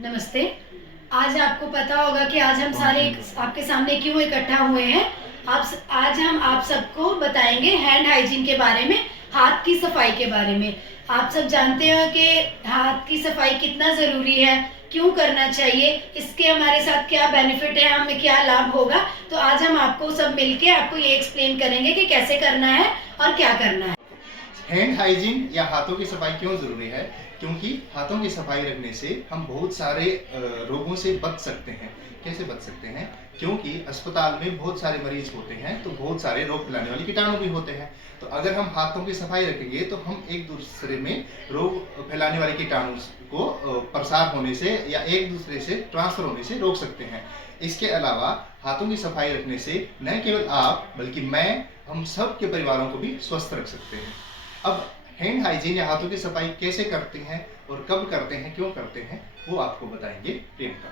नमस्ते। आज आपको पता होगा कि आज हम सारे आपके सामने क्यों इकट्ठा हुए हैं। आज हम आप सबको बताएंगे हैंड हाइजीन के बारे में, हाथ की सफाई के बारे में। आप सब जानते हो कि हाथ की सफाई कितना ज़रूरी है, क्यों करना चाहिए, इसके हमारे साथ क्या बेनिफिट है, हमें क्या लाभ होगा। तो आज हम आपको सब मिलके आपको ये एक्सप्लेन करेंगे कि कैसे करना है और क्या करना है। हैंड हाइजीन या हाथों की सफाई क्यों जरूरी है? क्योंकि हाथों की सफाई रखने से हम बहुत सारे रोगों से बच सकते हैं। कैसे बच सकते हैं? क्योंकि अस्पताल में बहुत सारे मरीज होते हैं, तो बहुत सारे रोग फैलाने वाले कीटाणु भी होते हैं। तो अगर हम हाथों की सफाई रखेंगे तो हम एक दूसरे में रोग फैलाने वाले कीटाणु को प्रसार होने से या एक दूसरे से ट्रांसफर होने से रोक सकते हैं। इसके अलावा हाथों की सफाई रखने से न केवल आप बल्कि मैं, हम सब के परिवारों को भी स्वस्थ रख सकते हैं। अब हैंड हाइजीन या हाथों की सफाई कैसे करते हैं और कब करते हैं, क्यों करते हैं, वो आपको बताएंगे प्रियंका।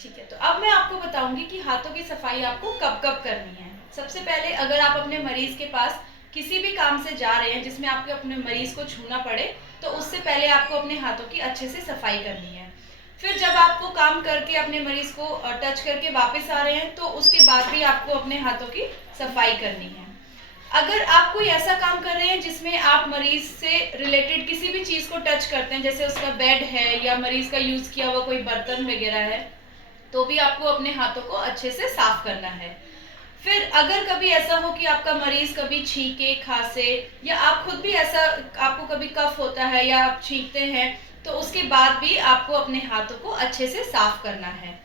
ठीक है, तो अब मैं आपको बताऊंगी कि हाथों की सफाई आपको कब कब करनी है। सबसे पहले अगर आप अपने मरीज के पास किसी भी काम से जा रहे हैं जिसमें आपको अपने मरीज को छूना पड़े, तो उससे पहले आपको अपने हाथों की अच्छे से सफाई करनी है। फिर जब आप वो काम करके अपने मरीज को टच करके वापस आ रहे हैं, तो उसके बाद भी आपको अपने हाथों की सफाई करनी है। अगर आप कोई ऐसा काम कर रहे हैं जिसमें आप मरीज से रिलेटेड किसी भी चीज को टच करते हैं, जैसे उसका बेड है या मरीज का यूज किया हुआ कोई बर्तन वगैरह है, तो भी आपको अपने हाथों को अच्छे से साफ करना है। फिर अगर कभी ऐसा हो कि आपका मरीज कभी छींके, खांसे, या आप खुद भी ऐसा, आपको कभी कफ होता है या आप छींकते हैं, तो उसके बाद भी आपको अपने हाथों को अच्छे से साफ करना है।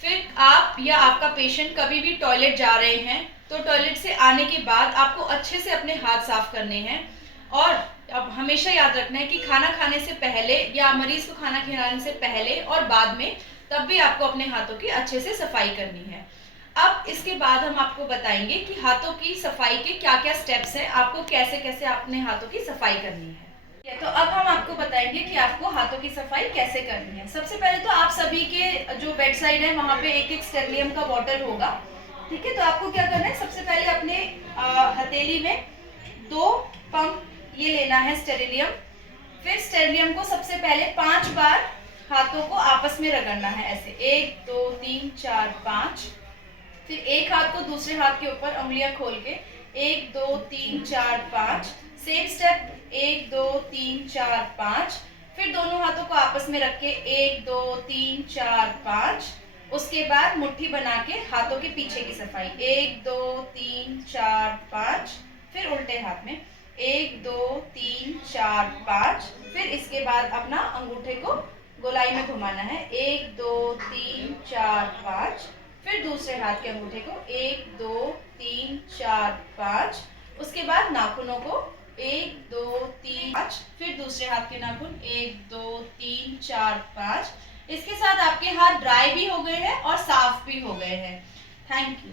फिर आप या आपका पेशेंट कभी भी टॉयलेट जा रहे हैं, तो टॉयलेट से आने के बाद आपको अच्छे से अपने हाथ साफ करने हैं। और अब हमेशा याद रखना है कि खाना खाने से पहले या मरीज को खाना खिलाने से पहले और बाद में, तब भी आपको अपने हाथों की अच्छे से सफाई करनी है। अब इसके बाद हम आपको बताएंगे कि हाथों की सफाई के क्या क्या स्टेप्स हैं, आपको कैसे कैसे अपने हाथों की सफाई करनी है। तो अब हम आपको बताएंगे कि आपको हाथों की सफाई कैसे करनी है। सबसे पहले तो आप सभी के जो बेड साइड है वहाँ पे एक एक स्टेरिलियम का बॉटल होगा। ठीक है, तो आपको क्या करना है, सबसे पहले अपने हथेली में 2 पंप ये लेना है स्टेरिलियम। फिर स्टेरिलियम को सबसे पहले 5 बार हाथों को आपस में रगड़ना है, ऐसे 1 2 3 4 5। फिर एक हाथ को दूसरे हाथ के ऊपर उंगलियां खोल के 1 2 3 4 5। Same step 1 2 3 4 5। फिर दोनों हाथों को आपस में रख के 1 2 3 4 5। उसके बाद मुट्ठी बना के हाथों के पीछे की सफाई 1 2 3 4 5। फिर उल्टे हाथ में 1 2 3 4 5। फिर इसके बाद अपना अंगूठे को गोलाई में घुमाना है 1 2 3 4 5। फिर दूसरे हाथ के अंगूठे को 1 2 3 4 5। उसके बाद नाखूनों को 1 2 3 5। फिर दूसरे हाथ के नाखून 1 2 3 4 5। इसके साथ आपके हाथ ड्राई भी हो गए हैं और साफ भी हो गए हैं। Thank you.